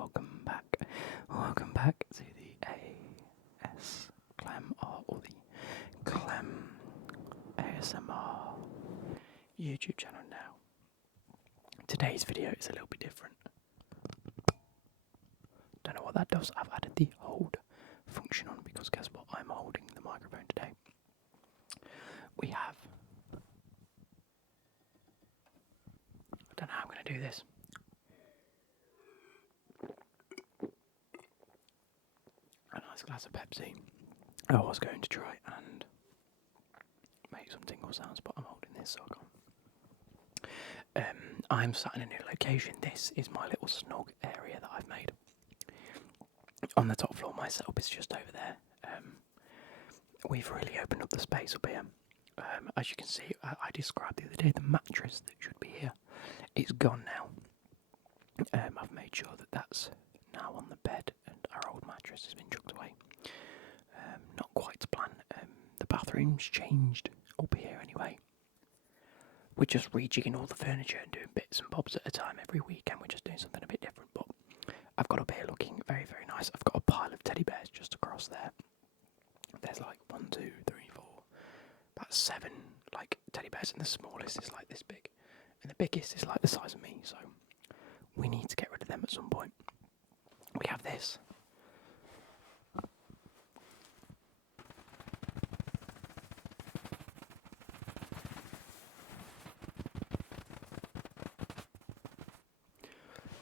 welcome back. Welcome back to the AS Clem or the Clem ASMR YouTube channel now. Today's video is a little bit different. Don't know what that does. I've added the hold function on because guess what? I'm holding the microphone today. We have... I don't know how I'm going to do this. A nice glass of Pepsi. I was going to try and make some tingle sounds, but I'm holding this so I can't. I'm sat in a new location. This is my little snug area that I've made. On the top floor, my setup is just over there. We've really opened up the space up here. As you can see, I described the other day the mattress that should be here. It's gone now. I've made sure that that's now on the bed, and our old mattress has been chucked away. Not quite to plan. The bathroom's changed up here anyway. We're just rejigging all the furniture and doing bits and bobs at a time every weekend. We're just doing something a bit different, but I've got up here looking very, very nice. I've got a pile of teddy bears just across there. There's like 1, 2, 3, 4, about 7 like teddy bears, and the smallest is like this big, and the biggest is like the size of me. So we need to get rid of them at some point. We have this.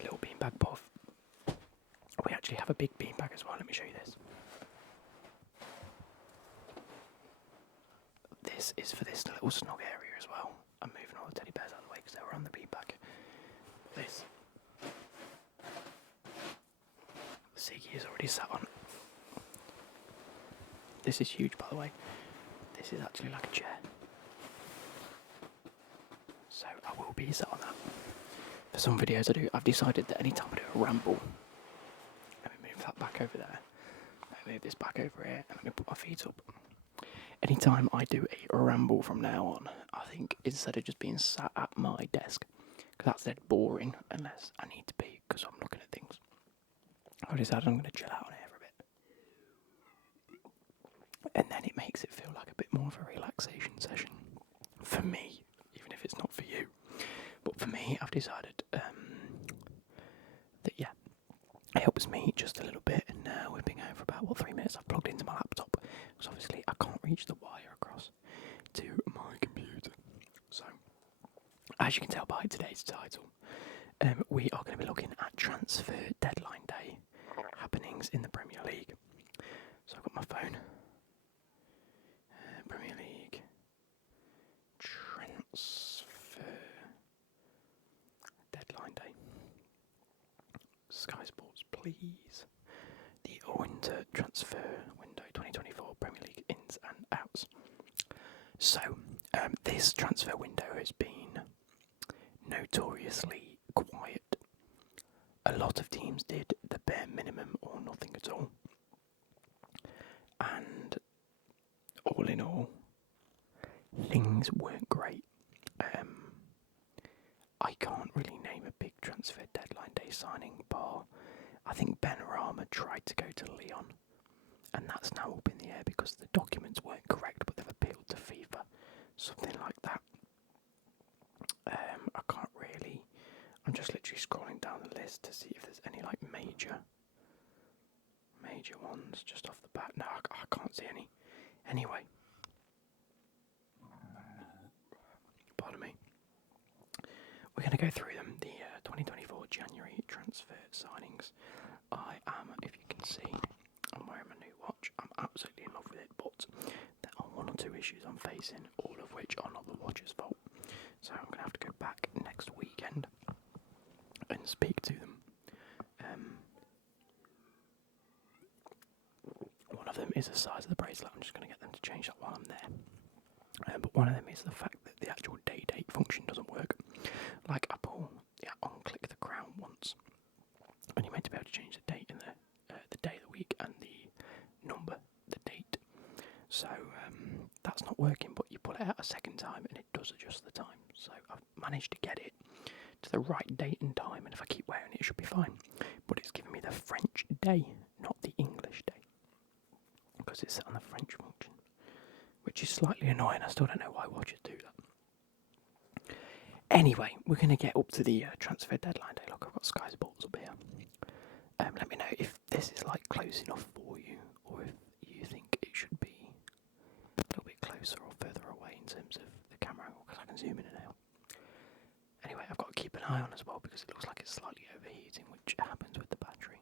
Little beanbag puff. We actually have a big beanbag as well. Let me show you this. This is for this little snug area as well. I'm moving all the teddy bears out of the way because they were on the beanbag. This. Ziggy is already sat on. This is huge, by the way. This is actually like a chair. So I will be sat on that. For some videos I've decided that any time I do a ramble, let me move that back over there. Let me move this back over here, and let me put my feet up. Anytime I do a ramble from now on, I think instead of just being sat at my desk, because that's dead boring unless I need to be, because I'm looking at things. I decided I'm going to chill out on here for a bit. And then it makes it feel like a bit more of a relaxation session. For me, even if it's not for you. But for me, I've decided that, yeah, it helps me just a little bit. And now we've been going for about, 3 minutes. I've plugged into my laptop. Because obviously I can't reach the wire across to my computer. So, as you can tell by today's title, we are going to be looking at transfer deadline day happenings in the Premier League. So I've got my phone. Premier League transfer deadline day. Sky Sports, please. The winter transfer window 2024 Premier League ins and outs. So, this transfer window has been notoriously quiet. A lot of teams did the bare minimum or nothing at all. And all in all, things weren't great. I can't really name a big transfer deadline day signing bar. I think Ben Rama tried to go to Lyon, and that's now up in the air because the documents weren't correct, but they've appealed to FIFA, something like that. I can't really. I'm just literally scrolling down the list to see if there's any like major ones just off the bat. No, I can't see any. Anyway, pardon me. We're going to go through them. The 2024 January transfer signings. I am, if you can see, I'm wearing my new watch. I'm absolutely in love with it, but there are 1 or 2 issues I'm facing, all of which are not the watch's fault. So I'm going to have to go back next weekend and speak to them. One of them is the size of the bracelet. I'm just going to get them to change that while I'm there. But one of them is the fact that the actual date function doesn't work. Like Apple, on-click the crown once, and you're meant to be able to change the date in the day of the week and the number, the date. So that's not working, but you pull it out a second time and it does adjust the time. So I've managed to get it to the right date and time, and if I keep wearing it, it should be fine. But it's giving me the French day, not the English day, because it's set on the French function, which is slightly annoying. I still don't know why watchers do that. Anyway, we're going to get up to the transfer deadline day. Look, I've got Sky Sports up here. Let me know if this is like close enough for you, or if you think it should be a little bit closer or further away in terms of the camera angle, because I can zoom in and out. Anyway, I've got to keep an eye on as well, because it looks like it's slightly overheating, which happens with the battery.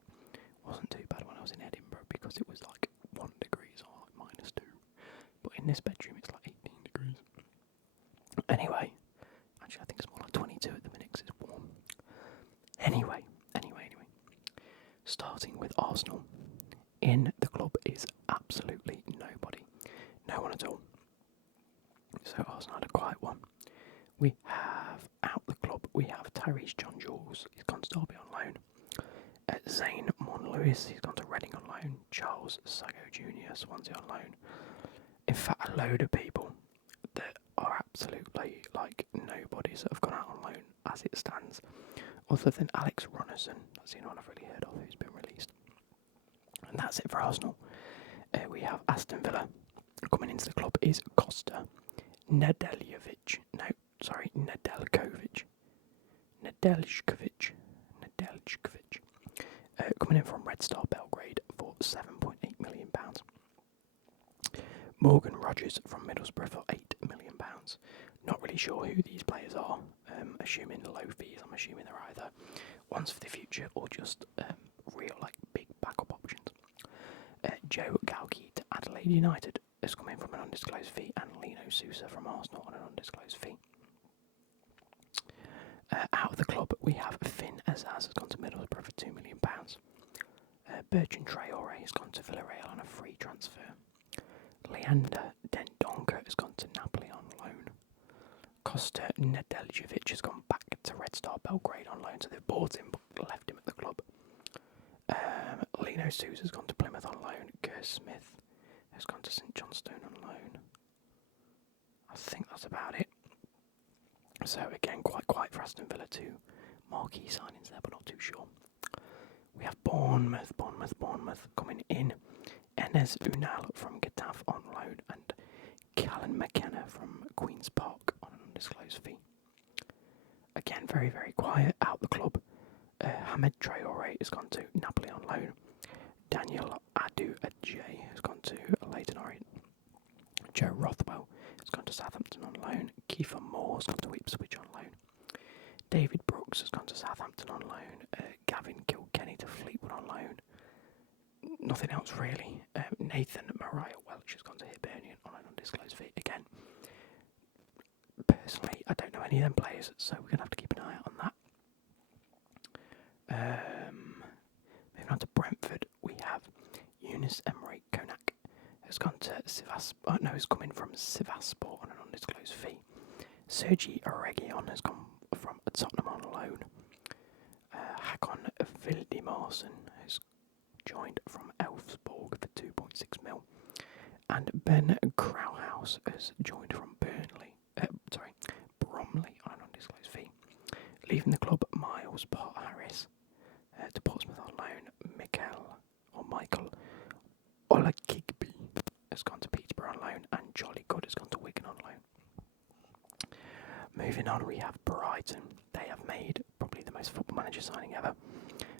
Wasn't too bad when I was in Edinburgh, because it was like 1 degree or like -2. But in this bedroom, it's like 18 degrees. Anyway, actually, I think it's more like 22 at the minute because it's warm. Anyway. Starting with Arsenal. In the club is absolutely nobody. No one at all. So Arsenal had a quiet one. We have out the club, we have Tyrese John Jules, he's gone to Derby on loan. Zane Monlewis, he's gone to Reading on loan. Charles Sago Jr., Swansea on loan. In fact, a load of people that are absolutely like nobodies that have gone out on loan as it stands, other than Alex Runnerson. That's the only one I've really heard of who's been released. And that's it for Arsenal. We have Aston Villa. Coming into the club is Costa Nedeljkovic. Coming in from Red Star Belgrade for £7.8 million. Morgan Rogers from Middlesbrough for £8 million. Not really sure who these players are. Assuming low fees, I'm assuming they're either ones for the future or just real like big backup options. Joe Galkey to Adelaide United has come in from an undisclosed fee, and Lino Sousa from Arsenal on an undisclosed fee. Out of the club, we have Finn Azaz has gone to Middlesbrough for £2 million. Bertrand Traore has gone to Villarreal on a free transfer. Leander Dendoncker has gone to Napoli on loan. Costa Nedeljkovic has gone back to Red Star Belgrade on loan, so they've bought him but left him at the club. Lino Sousa has gone to Plymouth on loan. Ger Smith has gone to St Johnstone on loan. I think that's about it. So again, quite quiet for Aston Villa. 2 marquee signings there, but not too sure. We have Bournemouth coming in. Enes Unal from Getafe on loan, and Callan McKenna from Queen's Park on an undisclosed fee. Again, very, very quiet out the club. Hamed Traore has gone to Napoli on loan. Daniel Adu-Ajay has gone to Leyton Orient. Joe Rothwell has gone to Southampton on loan. Kiefer Moore has gone to Ipswich on loan. David Brooks has gone to Southampton on loan. Gavin Kilkenny to Fleetwood on loan. Nothing else really. Nathan Mariah Welch has gone to Hibernian on an undisclosed fee. Again, personally, I don't know any of them players, so we're going to have to keep an eye out on that. Moving on to Brentford, we have Yunus Emre Konak has gone to he's coming from Sivasspor on an undisclosed fee. Sergi Reguilon has gone from Tottenham on loan. Hakon Vildimarsen has joined from Elfsborg for 2.6 mil. And Ben Krauhaus has joined from Bromley on an undisclosed fee. Leaving the club, Miles Harris to Portsmouth on loan. Michael Olakigbe has gone to Peterborough on loan, and Jolly Good has gone to Wigan on loan. Moving on, we have Brighton. They have made probably the most Football Manager signing ever.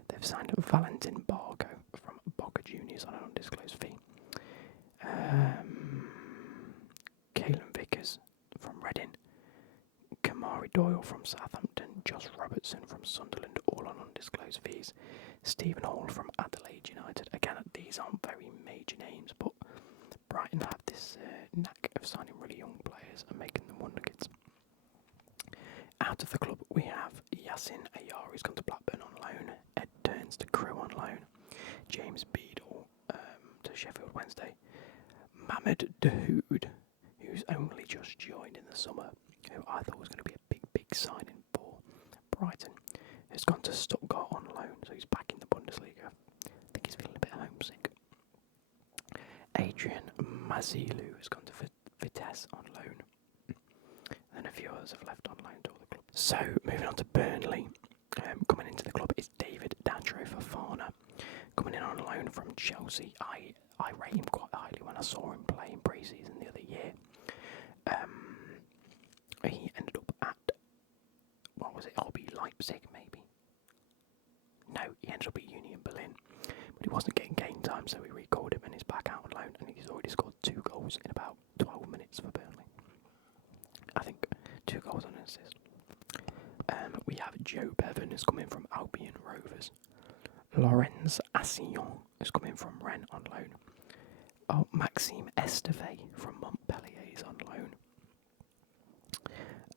They've signed Valentin Bargo from Boca Juniors on an undisclosed fee. Caelan Vickers from Reading. Kamari Doyle from Southampton. Josh Robertson from Sunderland, all on undisclosed fees. Stephen Hall from Adelaide United. Again, these aren't very major names, but Brighton have this knack of signing really young players and making them wonder kids. Out of the club, we have Yassin Ayar, who's gone to Blackburn on loan. Ed Turns to Crewe on loan. James Beadle to Sheffield Wednesday. Mahmoud Dahoud, who's only just joined in the summer, who I thought was going to be a big signing for Brighton, has gone to Stuttgart on loan, so he's back in the Bundesliga. I think he's feeling a bit homesick. Adrian Mazilu has gone to Vitesse on loan. And a few others have left on loan to all the clubs. So, moving on to Burnley. Coming into the club is David Datro for Fana. loan from Chelsea. I rate him quite highly when I saw him play in pre-season the other year. He ended up at, what was it, RB Leipzig maybe? No, he ended up at Union Berlin. But he wasn't getting game time, so we recalled him and he's back out on loan, and he's already scored 2 goals in about 12 minutes for Burnley. I think 2 goals and an assist. We have Joe Bevan, who's coming from Albion Rovers. Lorenz Assillon is coming from Rennes on loan. Oh, Maxime Esteve from Montpellier is on loan.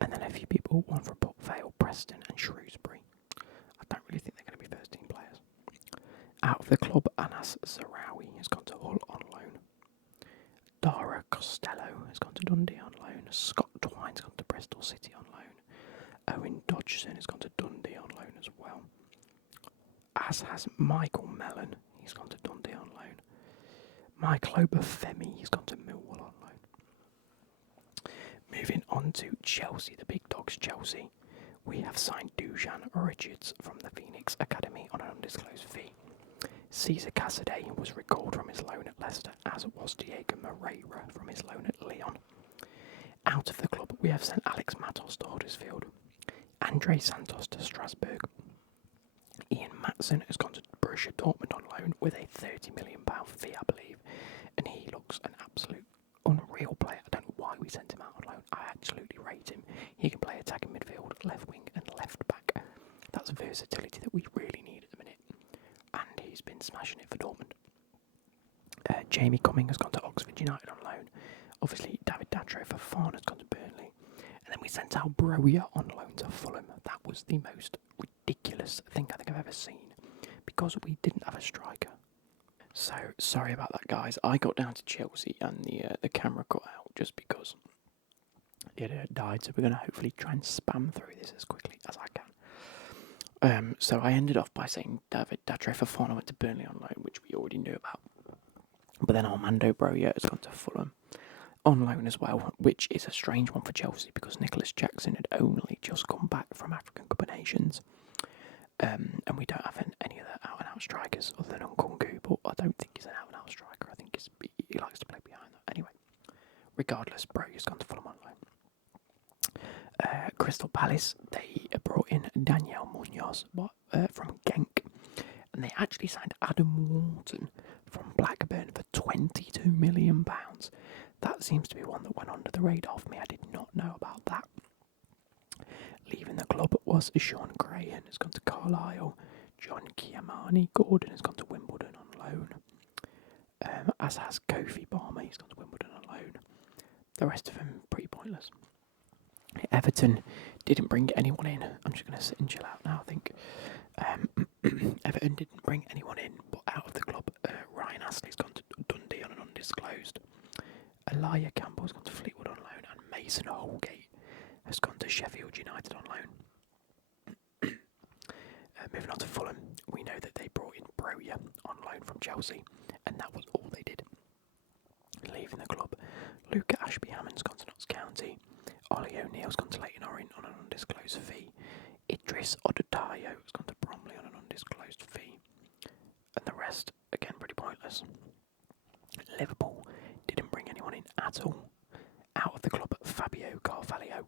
And then a few people, one from Port Vale, Preston and Shrewsbury. I don't really think they're going to be first team players. Out of the club, Anas Zarawi has gone to Hull on loan. Dara Costello has gone to Dundee on loan. Scott Twine's gone to Bristol City on loan. Owen Dodgson has gone to Dundee on loan as well. As has Michael Mellon, he's gone to Dundee on loan. Michael Obafemi, he's gone to Millwall on loan. Moving on to Chelsea, the big dogs Chelsea. We have signed Dujan Richards from the Phoenix Academy on an undisclosed fee. Cesar Casadei was recalled from his loan at Leicester, as was Diego Moreira from his loan at Lyon. Out of the club, we have sent Alex Matos to Huddersfield, Andre Santos to Strasbourg. Ian Matson has gone to Borussia Dortmund on loan with a £30 million fee, I believe, and he looks an absolute unreal player. I don't know why we sent him out on loan. I absolutely rate him. He can play attacking midfield, left wing and left back. That's versatility that we really need at the minute, and he's been smashing it for Dortmund. Jamie Cumming has gone to Oxford United on loan. Obviously, David Datro for Farn has gone to Burnley. And then we sent out Broja on loan to Fulham. That was the most ridiculous thing I think I've ever seen, because we didn't have a striker. So, sorry about that, guys. I got down to Chelsea and the camera cut out just because it died. So we're going to hopefully try and spam through this as quickly as I can. So I ended off by saying David Datro for Farn went to Burnley on loan, which we already knew about. But then Armando Broja has gone to Fulham on loan as well, which is a strange one for Chelsea because Nicholas Jackson had only just come back from African Cup of Nations, and we don't have any other out-and-out strikers other than Nkunku, but I don't think he's an out-and-out striker. I think he likes to play behind that. Anyway, regardless, Broja's gone to Fulham on loan. Crystal Palace, they brought in Daniel Munoz from Genk, and they actually signed Adam Wharton from Blackburn for £22 million. That seems to be one that went under the radar for me. I did not know about that. Leaving the club was Sean Graham, has gone to Carlisle. John Chiamani Gordon has gone to Wimbledon on loan. As has Kofi Barmer, he's gone to Wimbledon on loan. The rest of them pretty pointless. Everton didn't bring anyone in. I'm just going to sit and chill out now, I think. Everton didn't bring anyone in, but out of the club, Ryan Astley's gone to Dundee on an undisclosed. Elijah Campbell's gone to Fleetwood on loan, and Mason Holgate has gone to Sheffield United on loan. Moving on to Fulham, we know that they brought in Broja on loan from Chelsea, and that was all they did. Leaving the club, Luca Ashby-Hammond's gone to Notts County, Ollie O'Neill's gone to Leyton Orient on an undisclosed fee, Idris Odotayo has gone to Bromley on an undisclosed fee, and the rest, again, pretty pointless. Liverpool didn't bring anyone in at all. Out of the club, Fabio Carvalho,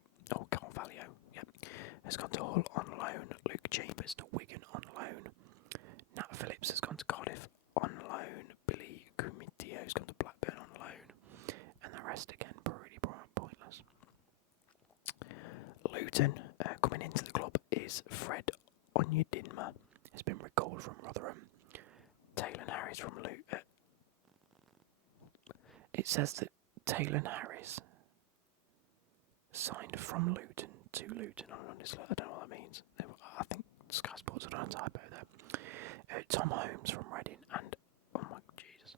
has gone to Hull on loan. Luke Chambers to Wigan on loan. Nat Phillips has gone to Cardiff on loan. Billy Kumitio has gone to Blackburn on loan. And the rest again pretty pointless. Luton, coming into the club, is Fred Onyedinma, has been recalled from Rotherham. Taylor Harris from Luton. It says that Taylor Harris signed from Luton to Luton on an undisclosed. I don't know what that means. I think Sky Sports have done a typo there. Tom Holmes from Reading and, oh my Jesus,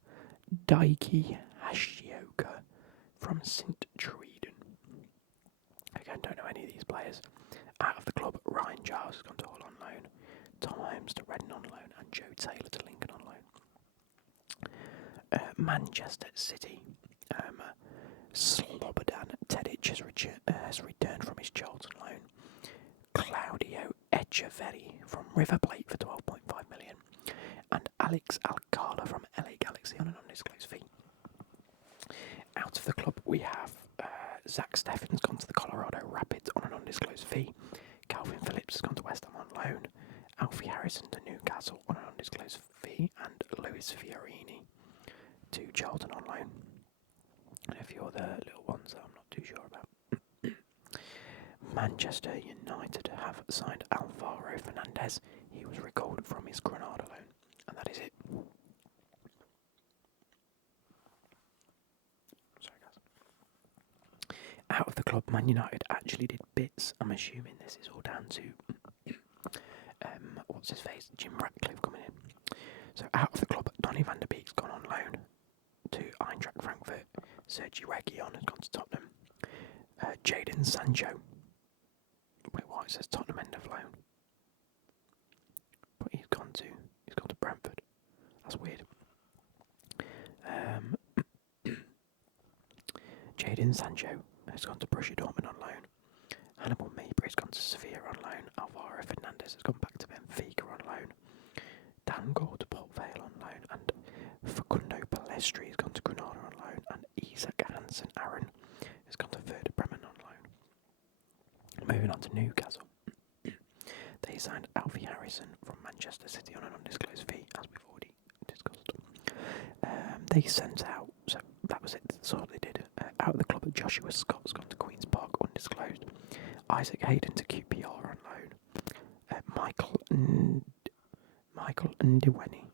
Daiki Hashioka from St Treden. Again, don't know any of these players. Out of the club, Ryan Giles has gone to Hull on loan. Tom Holmes to Reading on loan, and Joe Taylor to Lincoln on loan. Manchester City. Slobodan Tedic has returned from his Charlton loan. Claudio Echeverri from River Plate for £12.5 million. And Alex Alcala Galaxy on an undisclosed fee. Out of the club, we have Zach Steffen's gone to the Colorado Rapids on an undisclosed fee. Calvin Phillips has gone to West Ham on loan. Alfie Harrison to Newcastle on an undisclosed fee. And Luis Fiorini to Charlton on loan. And a few other little ones that I'm not too sure about. Manchester United have signed Alvaro Fernandez. He was recalled from his Granada loan. And that is it. Sorry, guys. Out of the club, Man United actually did bits. I'm assuming this is all down to what's his face, Jim Ratcliffe coming in. So out of the club, Donny van der Beek's gone on loan to Eintracht Frankfurt. Sergi Reguilon has gone to Tottenham. Jadon Sancho. Wait, what? It says Tottenham end of loan, but he's gone to Brentford. That's weird. Jadon Sancho has gone to Borussia Dortmund on loan. Hannibal Mabry has gone to Sevilla on loan. Alvaro Fernandez has gone back to Benfica on loan. Dan Gore to Port Vale on loan. And Facundo Palestri has gone to Granada on loan. And Isaac Hansen Aaron has gone to Werder Bremen on loan. Moving on to Newcastle. They signed Alfie Harrison from Manchester City on an undisclosed fee, as we've already discussed. They sent out, so that was it, that's all they did. Out of the club, Joshua Scott's gone to Queen's Park, undisclosed. Isaac Hayden to QPR on loan. Michael Ndiweni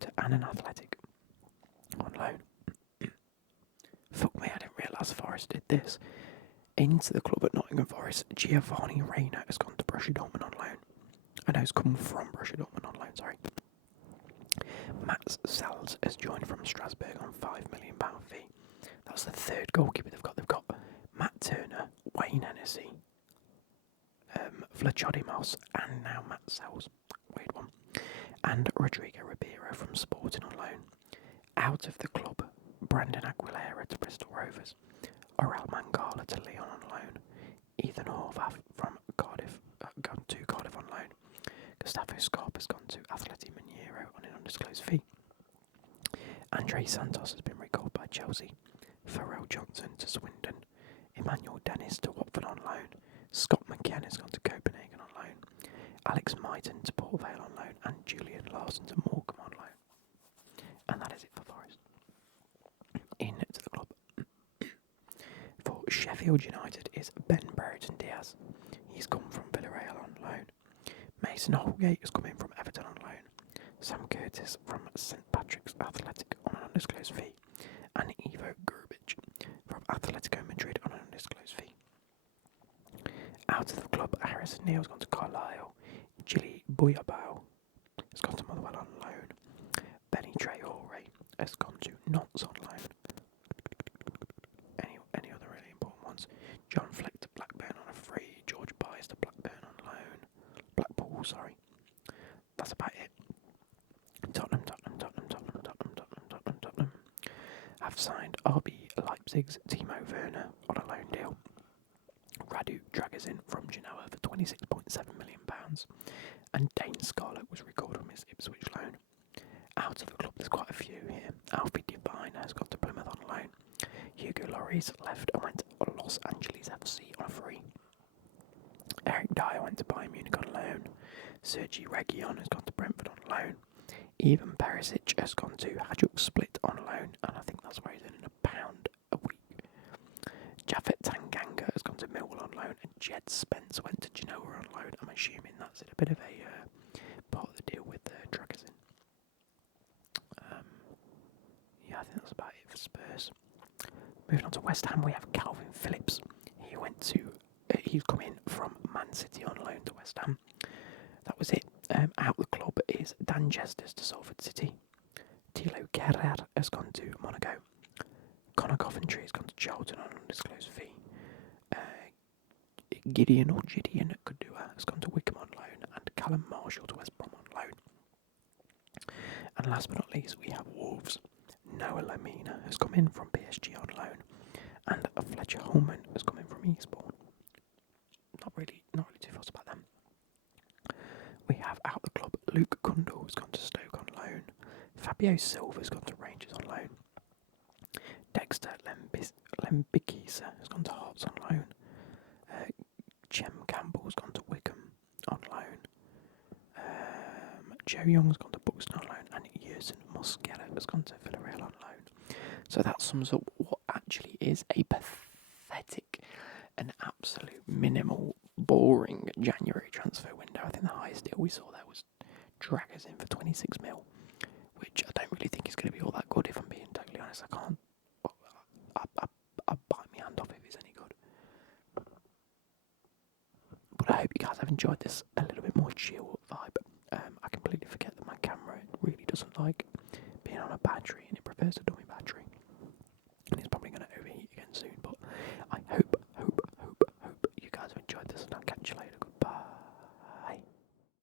to Annan Athletic on loan. Fuck me, I didn't realise Forest did this. Into the club at Nottingham Forest, Giovanni Reina has gone to Borussia Dortmund on loan. I know he's come from Borussia Dortmund on loan, sorry. Mats Sells has joined from Strasbourg on £5 million fee. That's the third goalkeeper they've got. They've got Matt Turner, Wayne Hennessy, Vlachodimos, and now Matt Sells. Weird one. And Rodrigo Ribeiro from Sporting on loan. Out of the club, Brandon Aguilera to Bristol Rovers. Oral Mangala to Lyon on loan. Ethan Horvath from Cardiff, gone to Cardiff on loan. Gustavo Scarpa has gone to Atleti Mineiro on an undisclosed fee. Andre Santos has been recalled by Chelsea. Pharrell Johnson to Swindon. Emmanuel Dennis to Watford on loan. Scott McKenna has gone to Copenhagen on loan. Alex Myton to Port Vale on loan. And Julian Larson to Morecambe on loan. And that is it for Forest. Into the club. For Sheffield United is Ben Brereton Diaz. He's come from Villarreal on loan. Mason Holgate has come in from Everton on loan. Sam Curtis from St Patrick's Athletic on an undisclosed fee. And Ivo Grubic from Atletico Madrid on an undisclosed fee. Out of the club, Harrison Neal has gone to Carlisle. Gilly Buyabao has gone to Motherwell on loan. Benny Traore has gone to Nantes on loan. Any other really important ones? John Fleck to Blackburn on a free. George Byers to Blackburn on loan. Blackpool, sorry. That's about it. Tottenham have signed RB Leipzig's Timo Werner on a loan deal. Radu Dragazin from Genoa for £26.7 million. And Dane Scarlett was recalled from his Ipswich loan. Out of the club, there's quite a few here. Alfie Devine has got to Plymouth on loan. Hugo Lloris left and went to Los Angeles FC on a free. Eric Dyer went to Bayern Munich on loan. Sergi Reguilon has gone to Brentford on loan. Ivan Perisic has gone to Hajduk Split on loan, and I think that's where he's earning £1 a week. Japhet Tanganga has gone to Millwall on loan, and Jed Spence went to Genoa on loan. I'm assuming that's it, a bit of a part of the deal with Dragazin. Yeah, I think that's about it for Spurs. Moving on to West Ham, we have Calvin Phillips. He's come in from Man City on loan to West Ham. That was it. Out the club is Dan Jesters to Salford City. Tilo Kerrer has gone to Monaco. Connor Coventry has gone to Charlton on an undisclosed fee. Gideon Kudua has gone to Wickham on loan. And Callum Marshall to West Brom on loan. And last but not least, we have Wolves. Noah Lamina has come in from PSG on loan. And Fletcher Holman has come in from Eastbourne. Not really too fussed about them. We have out the club Luke Kundle has gone to Stoke on loan. Fabio Silva has gone to Rangers on Mbikisa has gone to Hearts on loan. Chem Campbell's gone to Wickham on loan. Joe Young's gone to Buxton on loan, and Yersin Mosquera has gone to Villarreal on loan. So that sums up what actually is a pathetic and absolute minimal, boring January transfer window. I think the highest deal we saw there was Draggers in for 26 mil, which I don't really think is going to be all that good. If I'm being totally honest, I can't. I'll bite my hand off if it's any good. But I hope you guys have enjoyed this a little bit more chill vibe. I completely forget that my camera really doesn't like being on a battery and it prefers to do